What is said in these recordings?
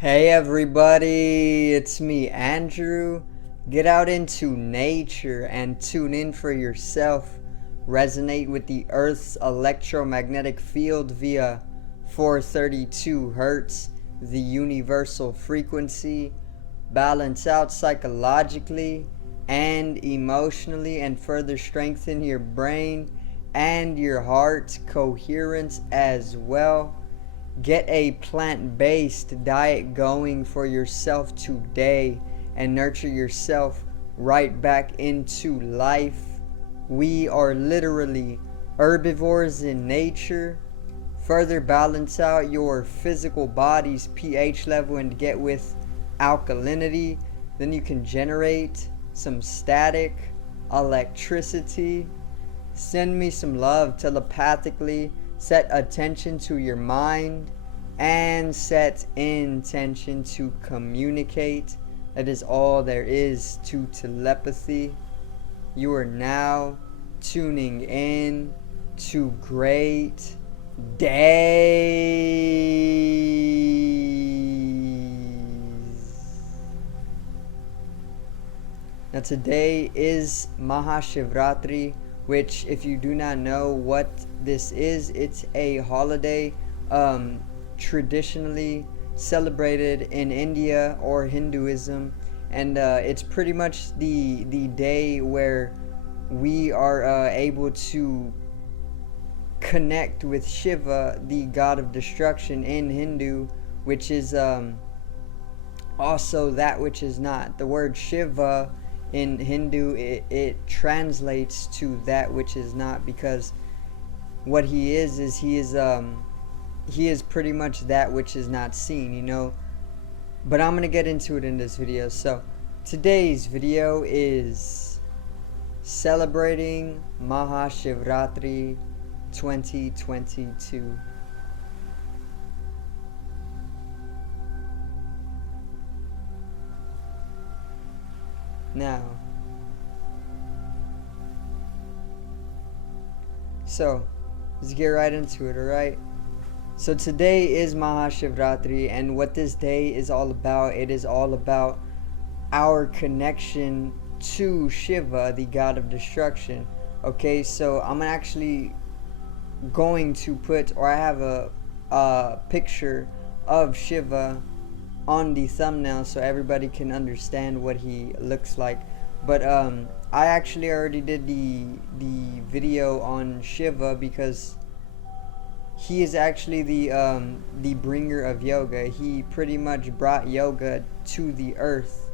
Hey everybody, it's me Andrew. Get out into nature and tune in for yourself. Resonate with the Earth's electromagnetic field via 432 Hertz, the universal frequency. Balance out psychologically and emotionally and further strengthen your brain and your heart coherence as well. Get a plant-based diet going for yourself today and nurture yourself right back into life. We are literally herbivores in nature. Further balance out your physical body's pH level and get with alkalinity. Then you can generate some static electricity. Send me some love telepathically. Set attention to your mind and set intention to communicate. That is all there is to telepathy. You are now tuning in to great days. Now today is Mahashivratri, which, if you do not know what this is, it's a holiday traditionally celebrated in India or Hinduism, and it's pretty much the day where we are able to connect with Shiva, the god of destruction in Hindu, which is also that which is not. The word Shiva in Hindu, it translates to that which is not, because what he is he is pretty much that which is not seen, but I'm gonna get into it in this video. So today's video is celebrating Mahashivratri 2022. Now, so let's get right into it, alright? So today is Mahashivratri, and what this day is all about, it is all about our connection to Shiva, the god of destruction. Okay, so I'm actually going to put, or I have a picture of Shiva on the thumbnail so everybody can understand what he looks like. But I actually already did the video on Shiva, because he is actually the bringer of yoga. He pretty much brought yoga to the earth,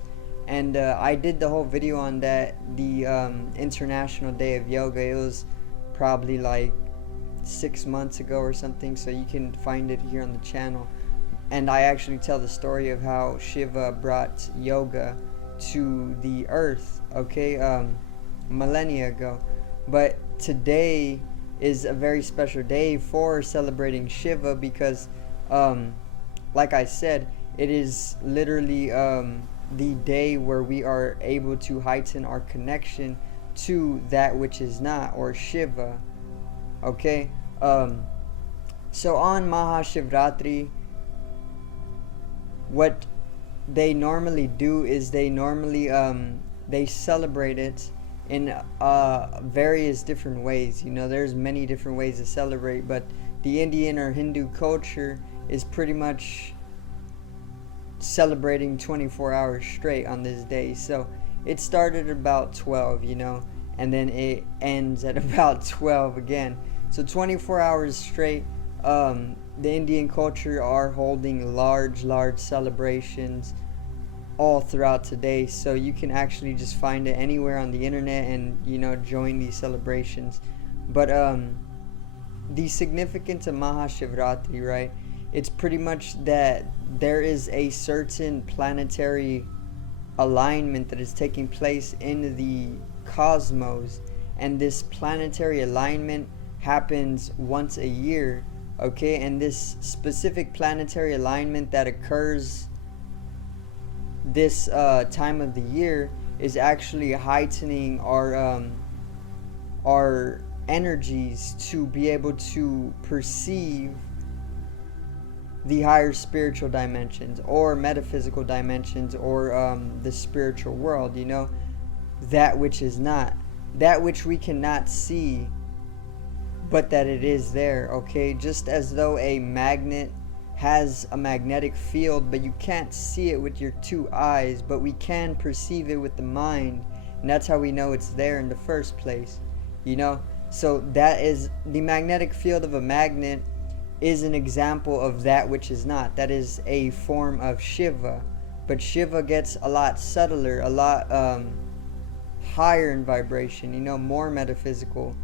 and I did the whole video on that, the International Day of Yoga. It was probably like 6 months ago or something, so you can find it here on the channel. And I actually tell the story of how Shiva brought yoga to the earth, okay, millennia ago. But today is a very special day for celebrating Shiva, because like I said, it is literally the day where we are able to heighten our connection to that which is not, or Shiva. Okay, so on Mahashivratri, what they normally do is they celebrate it in various different ways. There's many different ways to celebrate, but the Indian or Hindu culture is pretty much celebrating 24 hours straight on this day. So it started about 12, and then it ends at about 12 again. So 24 hours straight. The Indian culture are holding large celebrations all throughout today, so you can actually just find it anywhere on the internet and join these celebrations. But the significance of Mahashivratri, right, it's pretty much that there is a certain planetary alignment that is taking place in the cosmos, and this planetary alignment happens once a year. Okay, and this specific planetary alignment that occurs this time of the year is actually heightening our energies to be able to perceive the higher spiritual dimensions or metaphysical dimensions, or the spiritual world, that which is not, that which we cannot see, but that it is there. Okay, just as though a magnet has a magnetic field, but you can't see it with your two eyes, but we can perceive it with the mind, and that's how we know it's there in the first place. So that is the magnetic field of a magnet, is an example of that which is not. That is a form of Shiva, but Shiva gets a lot subtler, a lot higher in vibration, more metaphysical.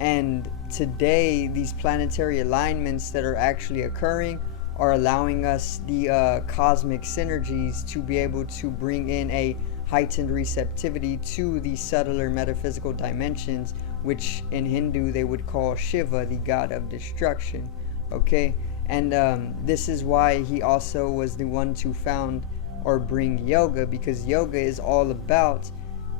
And today, these planetary alignments that are actually occurring are allowing us the cosmic synergies to be able to bring in a heightened receptivity to the subtler metaphysical dimensions, which in Hindu they would call Shiva, the god of destruction. Okay, and this is why he also was the one to found or bring yoga, because yoga is all about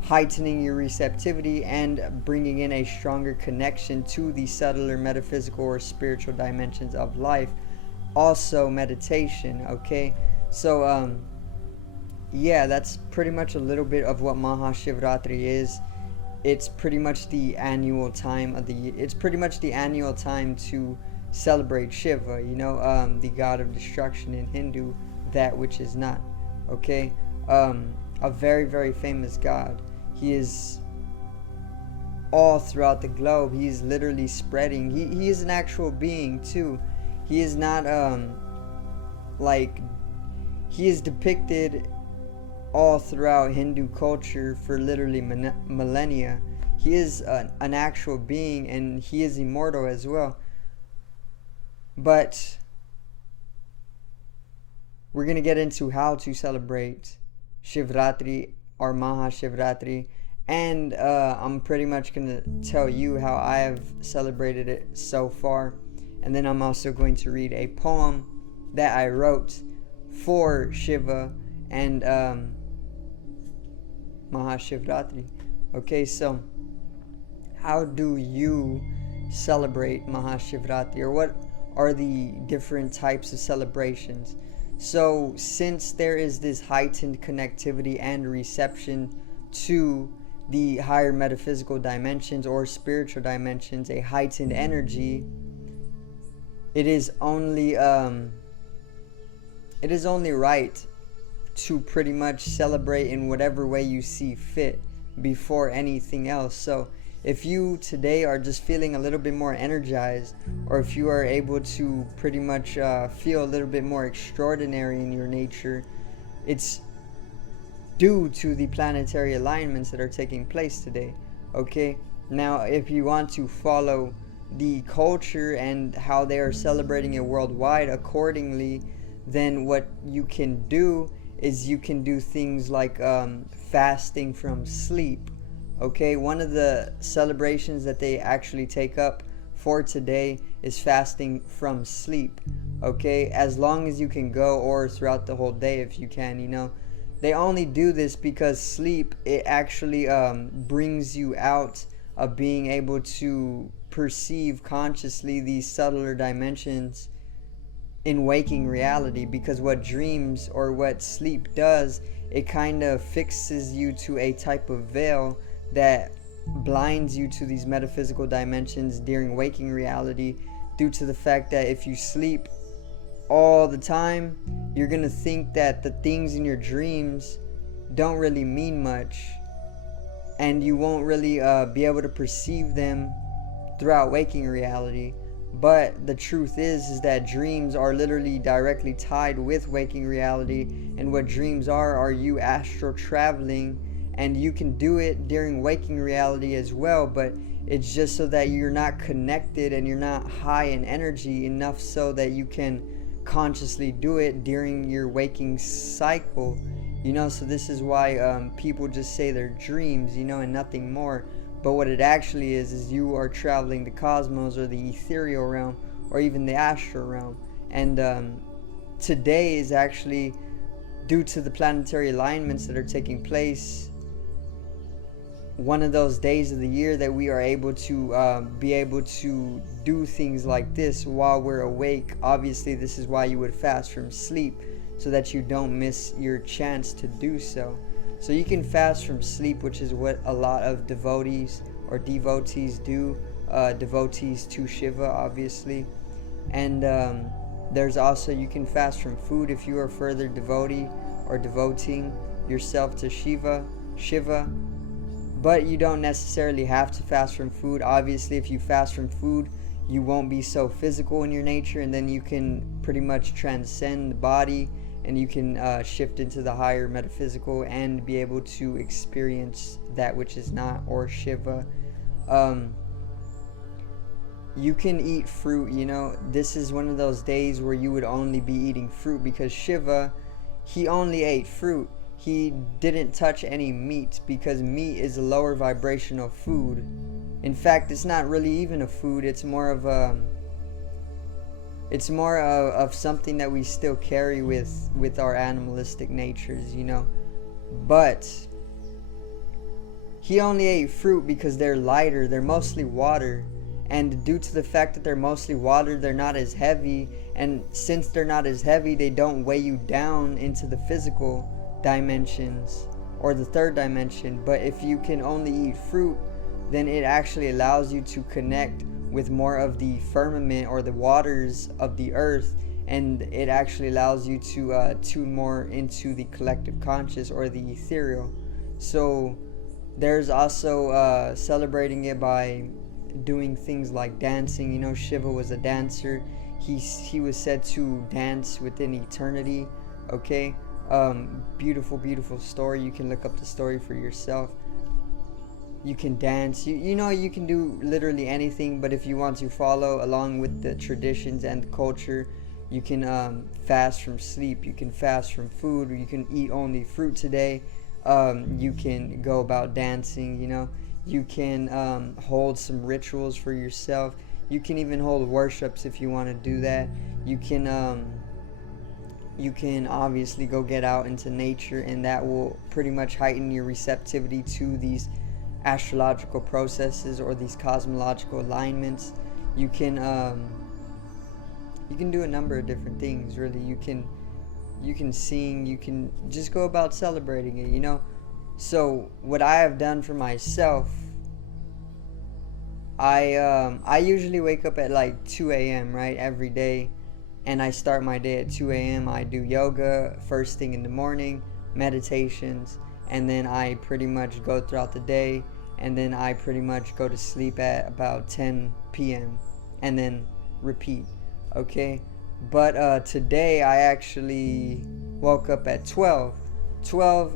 heightening your receptivity and bringing in a stronger connection to the subtler metaphysical or spiritual dimensions of life. Also meditation. Okay, so yeah, that's pretty much a little bit of what Mahashivratri is. It's pretty much the annual time of the year. It's pretty much the annual time to celebrate Shiva, the god of destruction in Hindu, that which is not. Okay, a very, very famous god. He is all throughout the globe. He is literally spreading. He is an actual being too. He is not he is depicted all throughout Hindu culture for literally millennia. He is an actual being, and he is immortal as well. But we're going to get into how to celebrate Shivratri or Mahashivratri, and I'm pretty much going to tell you how I have celebrated it so far. And then I'm also going to read a poem that I wrote for Shiva and Mahashivratri. Okay, so how do you celebrate Mahashivratri, or what are the different types of celebrations? So since there is this heightened connectivity and reception to the higher metaphysical dimensions or spiritual dimensions, a heightened energy, it is only right to pretty much celebrate in whatever way you see fit before anything else. So if you today are just feeling a little bit more energized, or if you are able to pretty much feel a little bit more extraordinary in your nature, it's due to the planetary alignments that are taking place today. Okay, now if you want to follow the culture and how they are celebrating it worldwide accordingly, then what you can do is you can do things like fasting from sleep. Okay, one of the celebrations that they actually take up for today is fasting from sleep. Okay, as long as you can go, or throughout the whole day if you can. They only do this because sleep, it actually brings you out of being able to perceive consciously these subtler dimensions in waking reality. Because what dreams or what sleep does, it kind of fixes you to a type of veil that blinds you to these metaphysical dimensions during waking reality, due to the fact that if you sleep all the time, you're gonna think that the things in your dreams don't really mean much, and you won't really be able to perceive them throughout waking reality. But the truth is that dreams are literally directly tied with waking reality, and what dreams are you astral traveling, and you can do it during waking reality as well, but it's just so that you're not connected and you're not high in energy enough so that you can consciously do it during your waking cycle. So this is why people just say they're dreams, and nothing more. But what it actually is you are traveling the cosmos, or the ethereal realm, or even the astral realm. And today is actually due to the planetary alignments that are taking place. one of those days of the year that we are able to be able to do things like this while we're awake. Obviously, this is why you would fast from sleep, so that you don't miss your chance to do so. So you can fast from sleep, which is what a lot of devotees do, devotees to Shiva, obviously. And there's also, you can fast from food if you are further devotee or devoting yourself to Shiva, but you don't necessarily have to fast from food. Obviously, if you fast from food, you won't be so physical in your nature, and then you can pretty much transcend the body, and you can shift into the higher metaphysical and be able to experience that which is not, or Shiva. You can eat fruit, this is one of those days where you would only be eating fruit, because Shiva, he only ate fruit. He didn't touch any meat, because meat is a lower vibrational food. In fact, it's not really even a food. It's more of something that we still carry with our animalistic natures, But he only ate fruit because they're lighter. They're mostly water. And due to the fact that they're mostly water, they're not as heavy. And since they're not as heavy, they don't weigh you down into the physical dimensions or the third dimension. But if you can only eat fruit, then it actually allows you to connect with more of the firmament or the waters of the earth, and it actually allows you to tune more into the collective conscious or the ethereal. So there's also celebrating it by doing things like dancing. Shiva was a dancer. He was said to dance within eternity. Okay. Beautiful story. You can look up the story for yourself. You can dance. You can do literally anything, but if you want to follow along with the traditions and the culture, you can fast from sleep, you can fast from food, or you can eat only fruit today. You can go about dancing, you can hold some rituals for yourself. You can even hold worships if you want to do that. You can obviously go get out into nature, and that will pretty much heighten your receptivity to these astrological processes or these cosmological alignments. You can do a number of different things, really. You can sing, you can just go about celebrating it, So what I have done for myself, I usually wake up at like 2 a.m. right, every day, and I start my day at 2 a.m. I do yoga first thing in the morning, meditations, and then I pretty much go throughout the day, and then I pretty much go to sleep at about 10 p.m. and then repeat, okay? But today I actually woke up at 12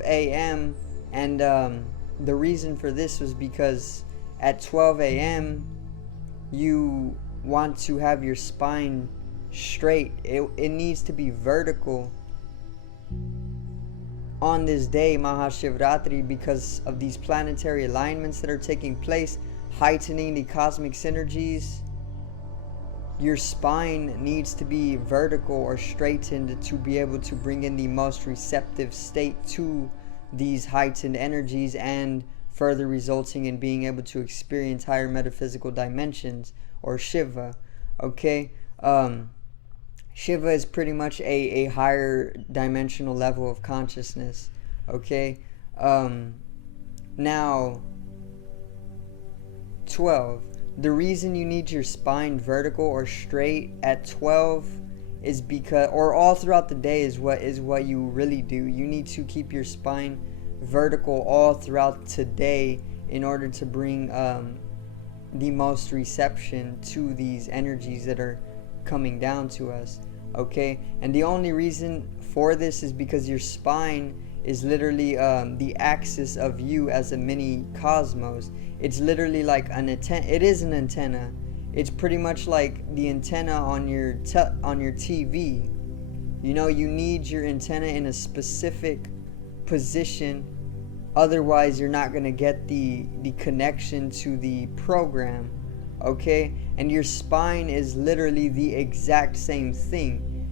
a.m. and the reason for this was because at 12 a.m. you want to have your spine straight. It needs to be vertical on this day, Mahashivratri, because of these planetary alignments that are taking place, heightening the cosmic synergies. Your spine needs to be vertical or straightened to be able to bring in the most receptive state to these heightened energies, and further resulting in being able to experience higher metaphysical dimensions, or Shiva. Okay? Shiva is pretty much a higher dimensional level of consciousness. Okay? Now, 12. The reason you need your spine vertical or straight at 12 is because, or all throughout the day, is what you really do. You need to keep your spine vertical all throughout today in order to bring the most reception to these energies that are coming down to us. Okay? And the only reason for this is because your spine is literally the axis of you as a mini cosmos. It's literally like an antenna. It is an antenna. It's pretty much like the antenna on your TV. You need your antenna in a specific position, otherwise you're not going to get the connection to the program. Okay? And your spine is literally the exact same thing.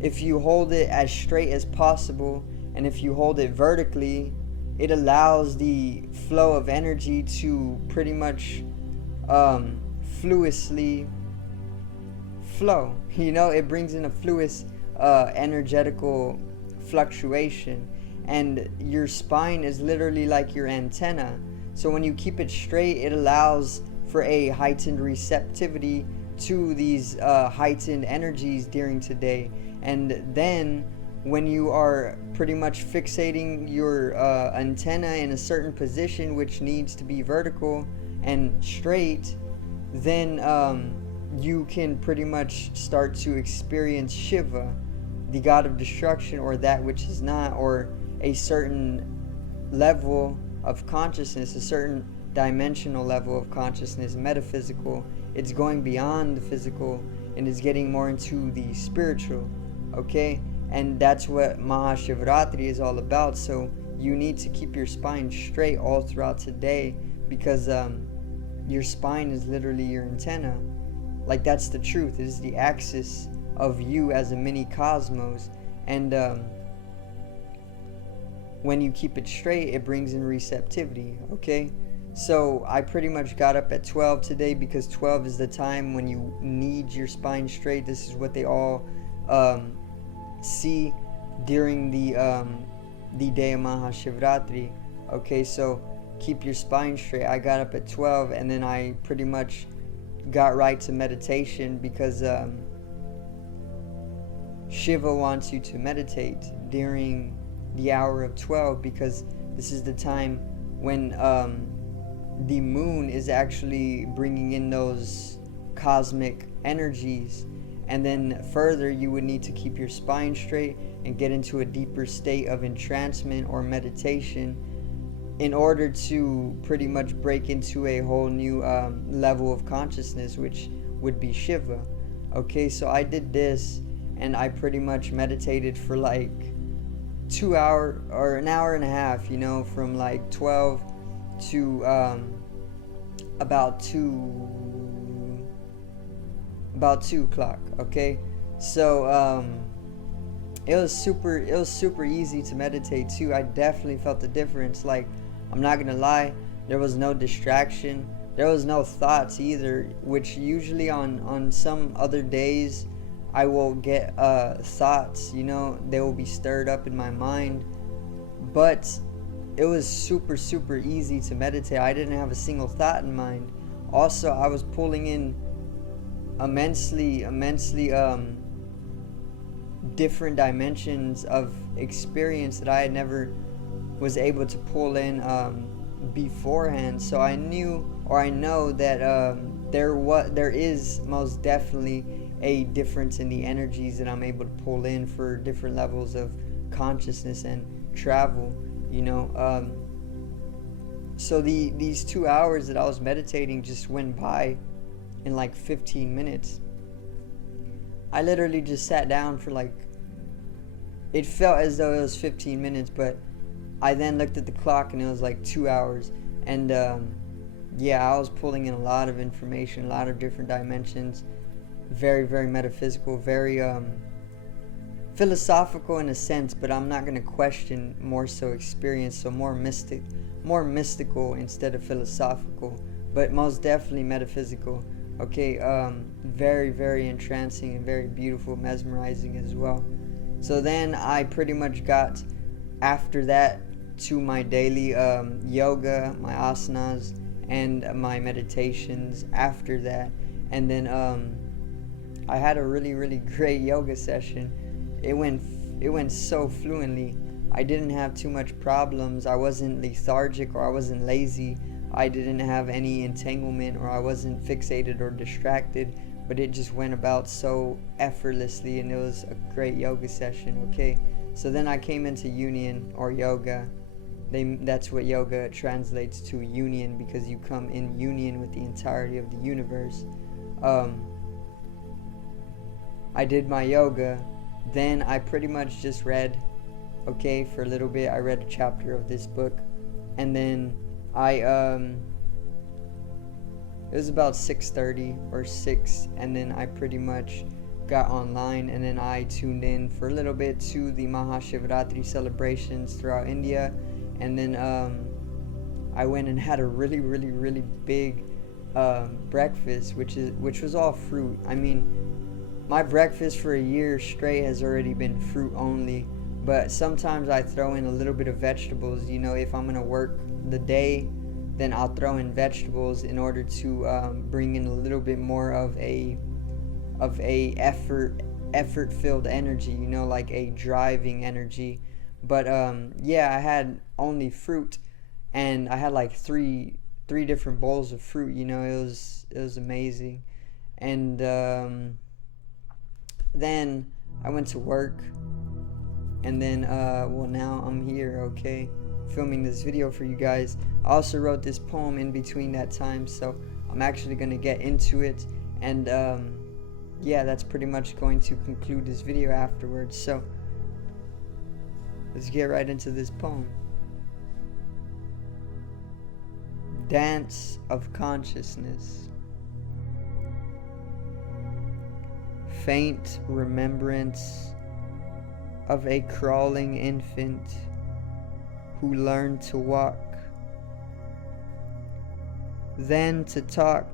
If you hold it as straight as possible, and if you hold it vertically, it allows the flow of energy to pretty much fluidly flow. It brings in a fluid energetical fluctuation, and your spine is literally like your antenna. So when you keep it straight, it allows for a heightened receptivity to these heightened energies during today. And then when you are pretty much fixating your antenna in a certain position, which needs to be vertical and straight, then you can pretty much start to experience Shiva, the god of destruction, or that which is not, or a certain level of consciousness, a certain dimensional level of consciousness, metaphysical. It's going beyond the physical and is getting more into the spiritual, okay? And that's what Mahashivratri is all about. So you need to keep your spine straight all throughout today, because your spine is literally your antenna. Like, that's the truth. It is the axis of you as a mini cosmos. And when you keep it straight, it brings in receptivity, okay? So I pretty much got up at 12 today, because 12 is the time when you need your spine straight. This is what they all see during the day of Mahashivratri. Okay, so keep your spine straight. I got up at 12, and then I pretty much got right to meditation, because Shiva wants you to meditate during the hour of 12, because this is the time when the moon is actually bringing in those cosmic energies. And then further, you would need to keep your spine straight and get into a deeper state of entrancement or meditation in order to pretty much break into a whole new level of consciousness, which would be Shiva. Okay, so I did this, and I pretty much meditated for like 2 hours or an hour and a half, from like 12 to about 2 o'clock. Okay, so it was super easy to meditate too. I definitely felt the difference. Like, I'm not gonna lie, there was no distraction, there was no thoughts either, which usually on some other days I will get thoughts, they will be stirred up in my mind. But it was super easy to meditate. I didn't have a single thought in mind. Also, I was pulling in immensely different dimensions of experience that I had never was able to pull in beforehand. So I know that there is most definitely a difference in the energies that I'm able to pull in for different levels of consciousness and travel, so these 2 hours that I was meditating just went by in like 15 minutes. I literally just sat down for it felt as though it was 15 minutes, but I then looked at the clock and it was like 2 hours. And I was pulling in a lot of information, a lot of different dimensions, very metaphysical, very philosophical in a sense, but I'm not going to question, more so experience, so more mystical instead of philosophical, but most definitely metaphysical. Okay, very entrancing and very beautiful, mesmerizing as well. So then I pretty much got, after that, to my daily yoga, my asanas, and my meditations after that. And then I had a really great yoga session. It went so fluently. I didn't have too much problems. I wasn't lethargic, or I wasn't lazy. I didn't have any entanglement, or I wasn't fixated or distracted, but it just went about so effortlessly, and it was a great yoga session. Okay, so then I came into union, or yoga. That's what yoga translates to, union, because you come in union with the entirety of the universe. I did my yoga, then I pretty much just read, for a little bit. I read a chapter of this book, and then it was about 6:30 or 6, and then I pretty much got online, and then I tuned in for a little bit to the Mahashivratri celebrations throughout India, And then I went and had a really, really, really big breakfast, which was all fruit. I mean, my breakfast for a year straight has already been fruit only, but sometimes I throw in a little bit of vegetables. You know, if I'm gonna work the day, then I'll throw in vegetables in order to bring in a little bit more of a effort filled energy, you know, like a driving energy. But yeah, I had only fruit, and I had like three different bowls of fruit. You know, it was amazing. And then I went to work, and then well, now I'm here, okay, filming this video for you guys. I also wrote this poem in between that time, so I'm actually gonna get into it. And yeah, that's pretty much going to conclude this video afterwards. So let's get right into this poem. Dance of consciousness. Faint remembrance of a crawling infant who learned to walk, then to talk,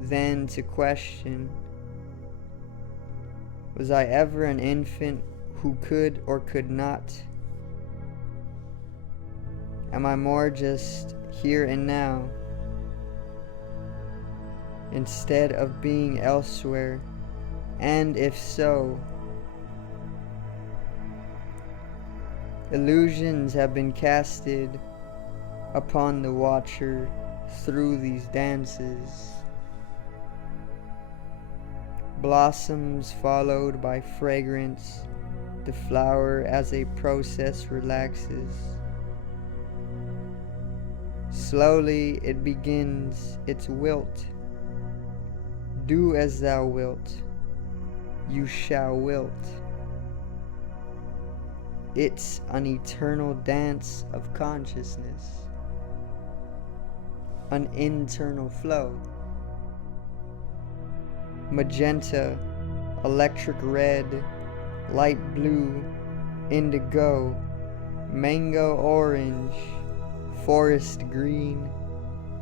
then to question. Was I ever an infant who could or could not? Am I more just here and now, instead of being elsewhere? And if so, illusions have been casted upon the watcher through these dances. Blossoms followed by fragrance, the flower as a process relaxes. Slowly it begins its wilt. Do as thou wilt, you shall wilt. It's an eternal dance of consciousness, an internal flow. Magenta, electric red, light blue, indigo, mango orange, forest green,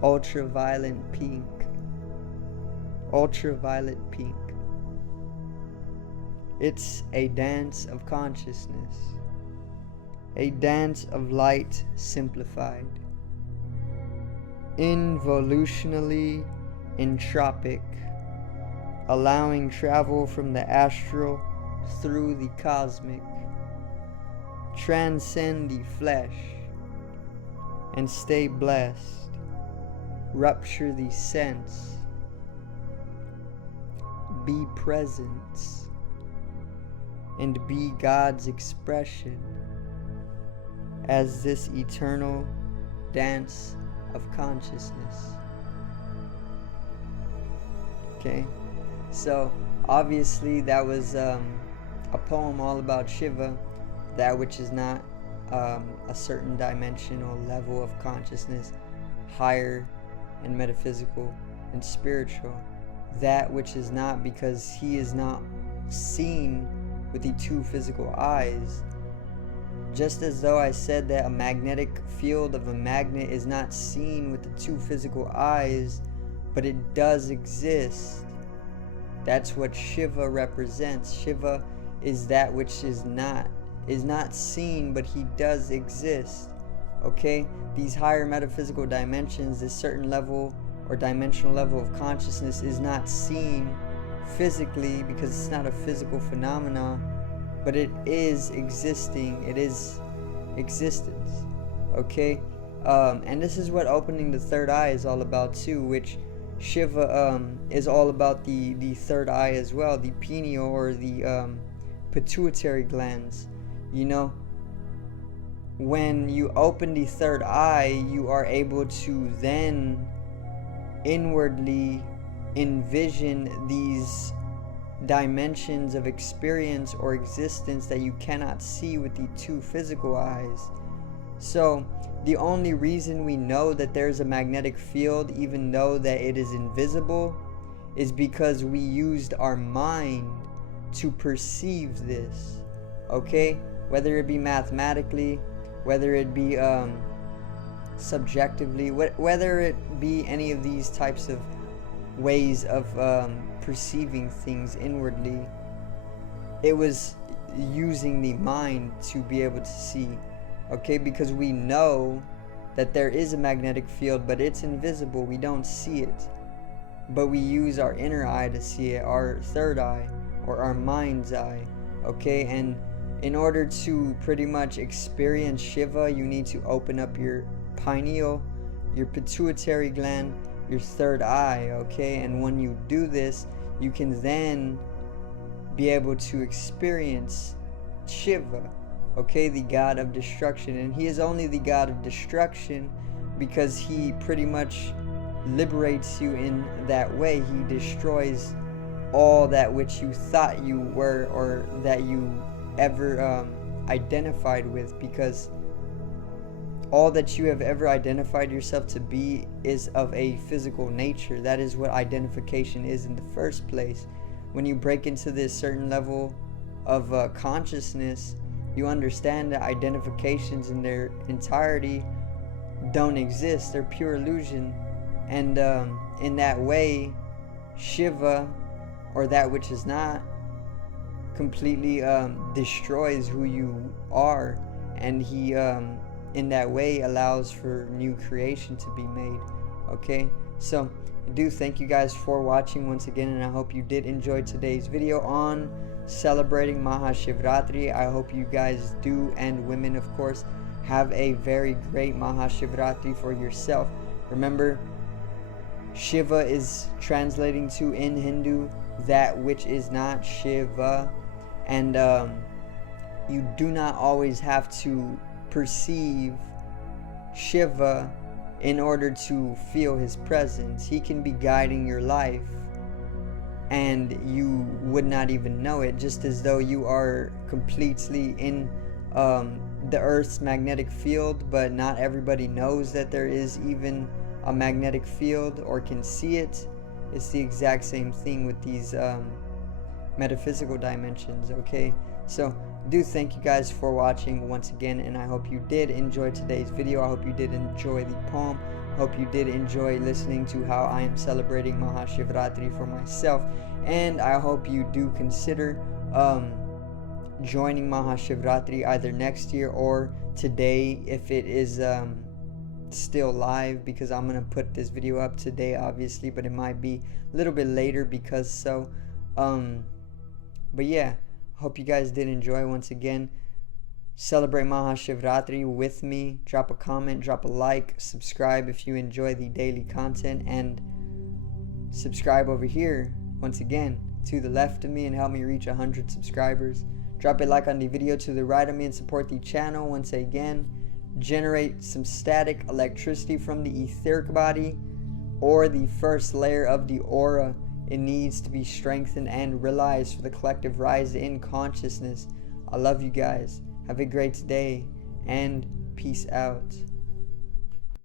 ultraviolet pink. Ultraviolet pink. It's a dance of consciousness, a dance of light simplified, involutionally entropic, allowing travel from the astral through the cosmic. Transcend the flesh and stay blessed. Rupture the sense. Be presence and be God's expression as this eternal dance of consciousness. Okay, so obviously that was a poem all about Shiva, that which is not a certain dimensional level of consciousness, higher and metaphysical and spiritual. That which is not, because he is not seen with the two physical eyes. Just as though I said that a magnetic field of a magnet is not seen with the two physical eyes, but it does exist. That's what Shiva represents. Shiva is that which is not seen, but he does exist. Okay? These higher metaphysical dimensions, this certain level or dimensional level of consciousness is not seen physically because it's not a physical phenomenon, but it is existing. It is existence. Okay? And this is what opening the third eye is all about too, which Shiva is all about the third eye as well, the pineal or the pituitary glands. You know, when you open the third eye, you are able to then inwardly envision these dimensions of experience or existence that you cannot see with the two physical eyes. So the only reason we know that there's a magnetic field, even though that it is invisible, is because we used our mind to perceive this. Okay? Whether it be mathematically, whether it be subjectively, whether it be any of these types of ways of perceiving things inwardly. It was using the mind to be able to see, okay? Because we know that there is a magnetic field, but it's invisible. We don't see it, but we use our inner eye to see it, our third eye, or our mind's eye, okay? And in order to pretty much experience Shiva, you need to open up your pineal, your pituitary gland, your third eye, okay? And when you do this, you can then be able to experience Shiva, okay, the god of destruction. And he is only the god of destruction because he pretty much liberates you in that way. He destroys all that which you thought you were, or that you ever identified with, because all that you have ever identified yourself to be is of a physical nature. That is what identification is in the first place. When you break into this certain level of consciousness, you understand that identifications in their entirety don't exist. They're pure illusion. And in that way, Shiva, or that which is not, completely destroys who you are, and he in that way allows for new creation to be made, okay? So I do thank you guys for watching once again, and I hope you did enjoy today's video on celebrating Mahashivratri. I hope you guys do, and women of course, have a very great Mahashivratri for yourself. Remember, Shiva is translating to, in Hindu, that which is not Shiva, and you do not always have to perceive Shiva in order to feel his presence. He can be guiding your life and you would not even know it, just as though you are completely in the Earth's magnetic field, but not everybody knows that there is even a magnetic field or can see it. It's the exact same thing with these metaphysical dimensions, okay? So do thank you guys for watching once again, and I hope you did enjoy today's video. I hope you did enjoy the poem. Hope you did enjoy listening to how I am celebrating Mahashivratri for myself, and I hope you do consider joining Mahashivratri either next year or today if it is still live, because I'm gonna put this video up today obviously, but it might be a little bit later because so but yeah, hope you guys did enjoy. Once again, celebrate Mahashivratri with me. Drop a comment, drop a like, subscribe if you enjoy the daily content, and subscribe over here once again to the left of me and help me reach 100 subscribers. Drop a like on the video to the right of me and support the channel once again. Generate some static electricity from the etheric body, or the first layer of the aura. It needs to be strengthened and realized for the collective rise in consciousness. I love you guys. Have a great day and peace out.